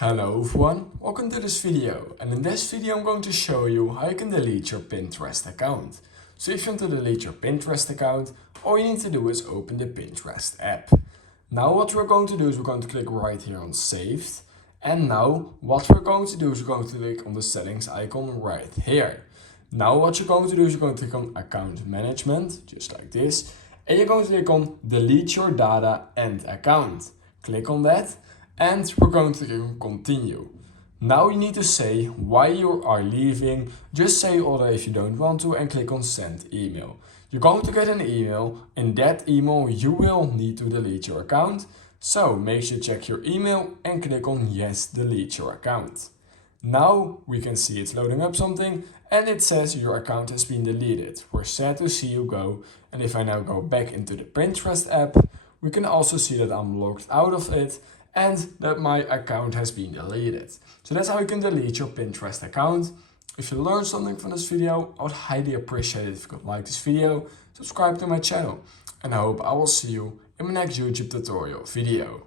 Hello everyone, welcome to this video, and in this video I'm going to show you how you can delete your Pinterest account. So if you want to delete your Pinterest account, all you need to do is open the Pinterest app. Now what we're going to do is we're going to click right here on saved, and now what we're going to do is we're going to click on the settings icon right here. Now what you're going to do is you're going to click on account management, just like this, and you're going to click on delete your data and account. Click on that. And we're going to click on continue. Now you need to say why you are leaving. Just say all that if you don't want to and click on send email. You're going to get an email. In that email you will need to delete your account. So make sure you check your email and click on yes, delete your account. Now we can see it's loading up something and it says your account has been deleted. We're sad to see you go. And if I now go back into the Pinterest app, we can also see that I'm logged out of it and that my account has been deleted. So that's how you can delete your Pinterest account. If you learned something from this video, I would highly appreciate it if you could like this video, subscribe to my channel, and I hope I will see you in my next YouTube tutorial video.